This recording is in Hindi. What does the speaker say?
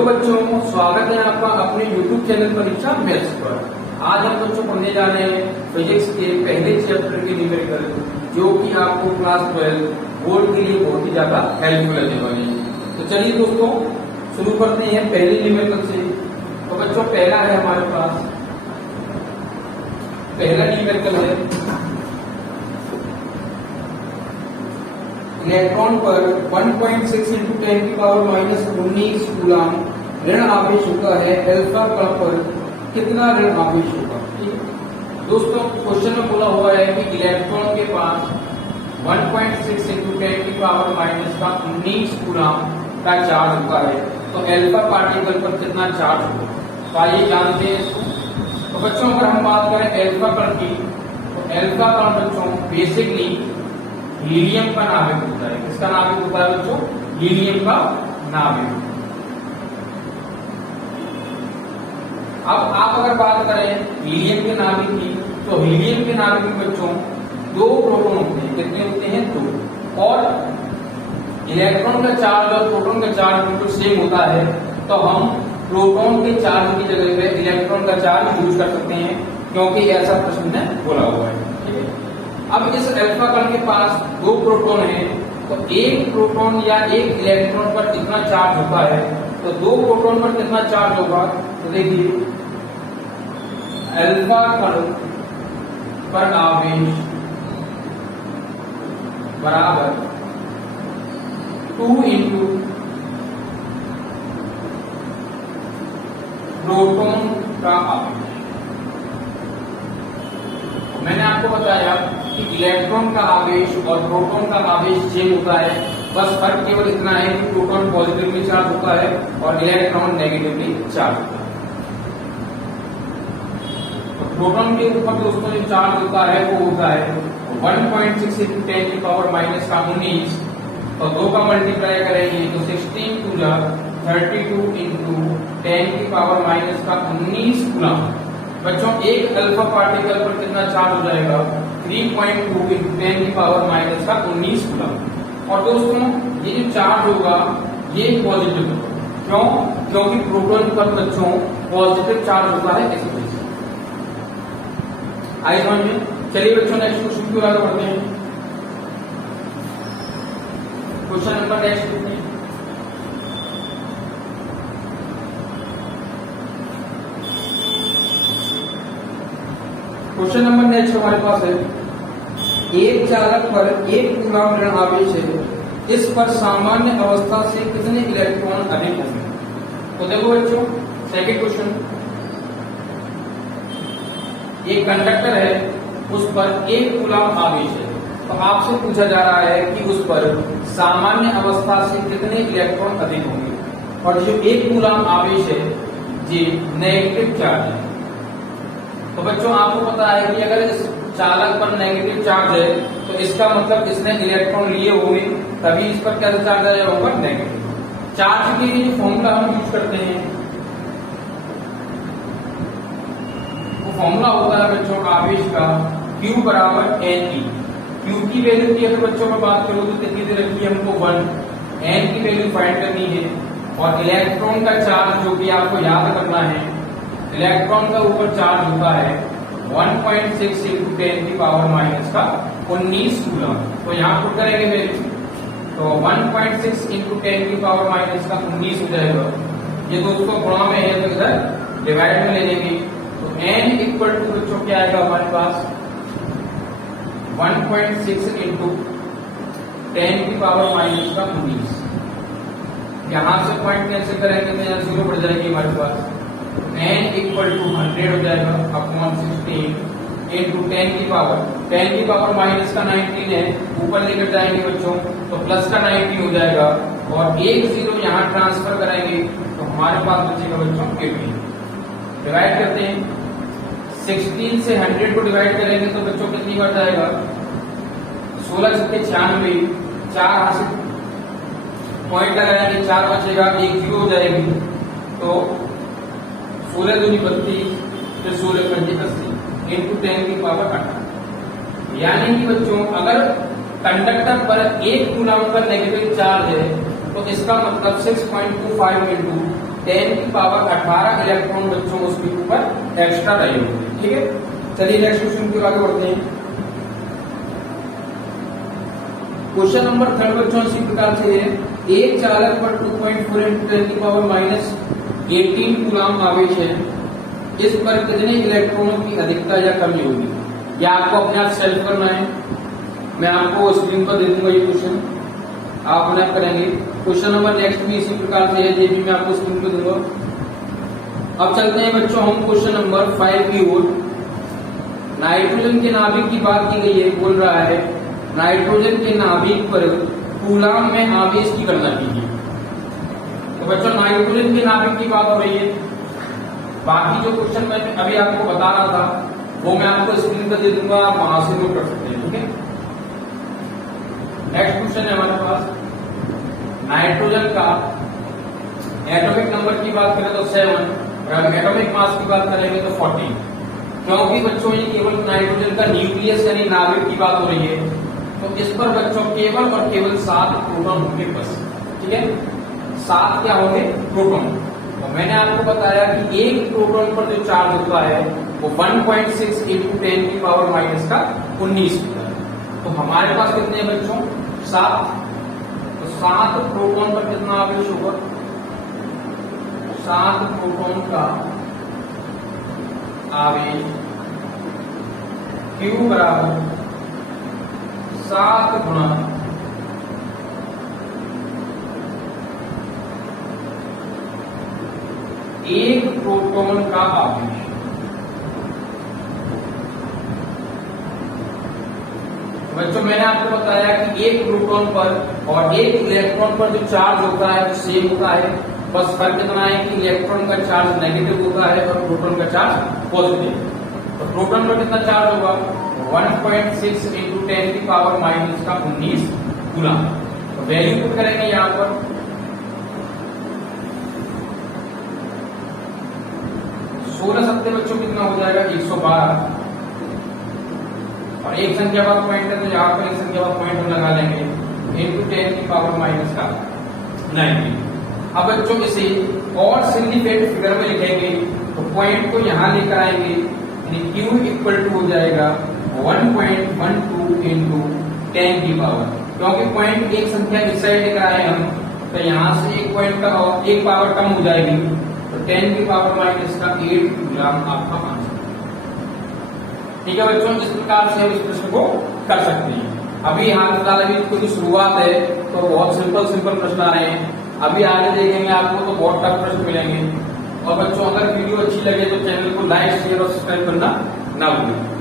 हेलो बच्चों, स्वागत है आपका अपने YouTube चैनल परीक्षा मैथ्स पर। आज हम बच्चों पढ़ने जा रहे हैं फिजिक्स के पहले चैप्टर के न्यूमेरिकल, जो कि आपको क्लास 12 बोर्ड के लिए बहुत ही ज्यादा हेल्पफुल रहने वाली है। तो चलिए दोस्तों शुरू करते हैं पहले न्यूमेरिकल से। तो बच्चों पहला है हमारे पास, पहला न्यूमेरिकल है इलेक्ट्रॉन पर 1.6 × 10⁻⁻19 कूलम ऋण आवेश होता है। अल्फा कण पर कितना ऋण आवेश होगा? दोस्तों क्वेश्चन में बोला हुआ है कि इलेक्ट्रॉन के पास 1.6 × 10⁻⁻19 कूलम का चार्ज होता है, तो अल्फा पार्टिकल पर कितना चार्ज होगा? तो आइए जानते हैं इसको। तो बच्चों अगर हम बात करें अल्फा कण की, तो अल्फा कण बच्चों बेसिकली हीलियम का नाभिक होता है। किसका नाभिक होता है बच्चों? हीलियम का नाभिक। अब आप अगर बात करें हीलियम के नाभिक की, तो हीलियम के नाभिक में बच्चों दो प्रोटॉन होते हैं। कितने होते हैं? दो। और इलेक्ट्रॉन का चार्ज और प्रोटॉन का चार्ज बिल्कुल सेम होता है, तो हम प्रोटॉन के चार्ज की जगह पे इलेक्ट्रॉन का चार्ज यूज कर सकते हैं, क्योंकि ऐसा प्रश्न में बोला हुआ है। ठीक है। अब इस अल्फा कण के पास दो प्रोटॉन हैं, तो एक प्रोटॉन या एक इलेक्ट्रॉन पर कितना चार्ज होता है, तो दो प्रोटॉन पर कितना चार्ज होगा? तो देखिए अल्फा कण पर आवेश बराबर 2 × प्रोटॉन का आवेश। मैंने आपको बताया कि इलेक्ट्रॉन का आवेश और प्रोटॉन का आवेश सेम होता है, बस फर्क केवल इतना है कि प्रोटॉन पॉजिटिवली चार्ज होता है और इलेक्ट्रॉन नेगेटिवली चार्ज होता है। तो प्रोटॉन के ऊपर दोस्तों जो चार्ज होता है वो होता है 1.6 × 10⁻⁻19, तो 2 का मल्टीप्लाई करेंगे तो 16 × 32 × 10⁻⁻19 कूलम। बच्चों एक अल्फा पार्टिकल पर कितना चार्ज हो जाएगा? 3.2 × 10⁻⁻19 कूलम। और दोस्तों ये जो चार्ज होगा ये पॉजिटिव होगा। क्यों? क्योंकि प्रोटॉन पर बच्चों पॉजिटिव चार्ज होता है इस वजह से। आइए समझ में। चलिए बच्चों नेक्स्ट क्वेश्चन की ओर आगे बढ़ते हैं। क्वेश्चन नंबर नेक्स्ट देखते हैं। क्वेश्चन नंबर नेक्स्ट हमारे पास है, एक चालक पर 1 कूलम ऋण आवेश है, इस पर सामान्य अवस्था से कितने इलेक्ट्रॉन अधिक होंगे? तो देखो बच्चों सेकंड क्वेश्चन, एक कंडक्टर है, उस पर 1 कूलम आवेश है, तो आपसे पूछा जा रहा है कि उस पर सामान्य अवस्था से कितने इलेक्ट्रॉन अधिक होंगे। और जो 1 कूलम आवेश है ये नेगेटिव चार्ज है। तो बच्चों आपको पता है कि अगर इस चालक पर नेगेटिव चार्ज है, तो इसका मतलब इसने इलेक्ट्रॉन लिए होंगे, तभी इस पर कैसा चार्ज आया होगा? नेगेटिव। चार्ज के लिए जो फॉर्मूला हम यूज करते हैं वो फॉर्मूला होता है बच्चों आवेश का Q बराबर NE। Q की वैल्यू की अगर बच्चों में बात करो तो कितनी दे रखी है हमको? 1। N की वैल्यू फाइंड करनी है, और इलेक्ट्रॉन का चार्ज जो कि आपको याद करना है, इलेक्ट्रॉन का ऊपर चार्ज होता है 1.6 × 10⁻⁻19 कूलम। तो यहाँ पुट करेंगे वैल्यू, तो 1.6 × 10⁻⁻19 हो जाएगा। ये दोस्तों गुणा में है तो इधर डिवाइड में ले लेंगे, तो n इक्वल टू बच्चों क्या आएगा हमारे पास? 1.6 × 10⁻⁻19। यहाँ से पॉइंट कैंसिल करेंगे तो यहाँ 0 पड़ जाएगी हमारे पास। n इक्वल टू 100 हो जाएगा अपॉन 16 इंटू 10 की पावर माइनस का 19 है, ऊपर लेकर जाएंगे बच्चों तो प्लस का 19 हो जाएगा, और 1 0 यहाँ ट्रांसफर करेंगे तो हमारे पास बचेगा बच्चों 18। डिवाइड करते हैं, 16 से 100 को डिवाइड करेंगे तो बच्चों कितनी बार जाएगा? 16 × 96, 4 यहाँ से पॉइंट लगाएंगे, 4 बचेगा, 1 0 हो जाएगी, तो 16 दूनी 32, फिर 16 × 80 इंटू 10⁻18। यानी कि बच्चों अगर कंडक्टर पर 1 कूलम का नेगेटिव चार्ज है तो इसका मतलब 6.25 इंटू 10 की पावर 18 इलेक्ट्रॉन बच्चों उसके ऊपर एक्स्ट्रा रहे होंगे। ठीक है, चलिए नेक्स्ट क्वेश्चन की आगे बढ़ते हैं। क्वेश्चन नंबर 3 बच्चों इसी प्रकार से है, एक चालक पर 2.4 × 10 की पावर -18 कूलम आवेश है, इस पर कितने इलेक्ट्रॉनों की अधिकता या कमी होगी? या आपको अपने आप सेल्फ करना है, मैं आपको स्क्रीन पर दे दूंगा ये क्वेश्चन, आप अपने आप करेंगे। क्वेश्चन नंबर नेक्स्ट भी इसी प्रकार से है, ये भी मैं आपको स्क्रीन पर दूंगा। अब चलते हैं बच्चों हम क्वेश्चन नंबर 5 की ओर। नाइट्रोजन के नाभिक की बात की गई है, बोल रहा है नाइट्रोजन के नाभिक पर कूलम में आवेश की गणना कीजिए। तो बच्चों नाइट्रोजन के नाभिक की बात हो रही है, बाकी जो क्वेश्चन मैं अभी आपको बता रहा था वो मैं आपको स्क्रीन पर दे दूंगा, आप वहां से नोट कर सकते हैं। ठीक है, नेक्स्ट क्वेश्चन है हमारे पास, नाइट्रोजन का एटॉमिक नंबर की बात करें तो 7 और एटॉमिक मास की बात करेंगे तो 14। क्योंकि बच्चों ये केवल नाइट्रोजन का न्यूक्लियस यानी नाभिक की बात हो रही है, तो इस पर बच्चों केवल और केवल 7 प्रोटॉन होंगे बस। ठीक है, 7 क्या होंगे? प्रोटॉन। तो मैंने आपको बताया कि एक प्रोटॉन पर जो चार्ज होता है वो 1.6 × 10 की पावर -19 होता है। तो हमारे पास कितने हैं बच्चों? 7। तो 7 प्रोटॉन पर कितना आवेश होगा? 7 प्रोटॉन का आवेश Q बराबर 7 गुणा 1 प्रोटॉन का आवेश। बच्चों मैंने आपको बताया कि एक प्रोटॉन पर और एक इलेक्ट्रॉन पर जो चार्ज होता है वो सेम होता है, बस फर्क इतना है कि इलेक्ट्रॉन का चार्ज नेगेटिव होता है और प्रोटॉन का चार्ज पॉजिटिव। तो प्रोटॉन पर कितना चार्ज होगा? 1.6 × 10 की पावर -19 गुना। तो वैल्यू पुट करेंगे यहाँ पर, सोलह सत्ते बच्चों कितना हो जाएगा? 112। और एक संख्या का पॉइंट है तो यहाँ पर एक संख्या का पॉइंट हम लगा लेंगे × 10 की पावर -19। अब बच्चों इसे और सिग्निफिकेंट फिगर में लिखेंगे तो पॉइंट को यहाँ लेकर आएंगे, यानी Q इक्वल टू हो जाएगा 1.12 × 10 की पावर, क्योंकि पॉइंट एक संख्या इस साइड लेकर आए हम तो यहाँ से एक पॉइंट का एक पावर कम हो जाएगी, तो 10 की पावर -8 कूलम आपका आंसर। ठीक है बच्चों, इस प्रकार से हम इस प्रश्न को कर सकते हैं। अभी यहाँ फिलहाल अभी इसकी शुरुआत है तो बहुत सिंपल प्रश्न आ रहे हैं, अभी आगे देखेंगे आपको तो बहुत टफ प्रश्न मिलेंगे। और बच्चों अगर वीडियो अच्छी लगे तो चैनल को लाइक शेयर और सब्सक्राइब करना ना भूलें।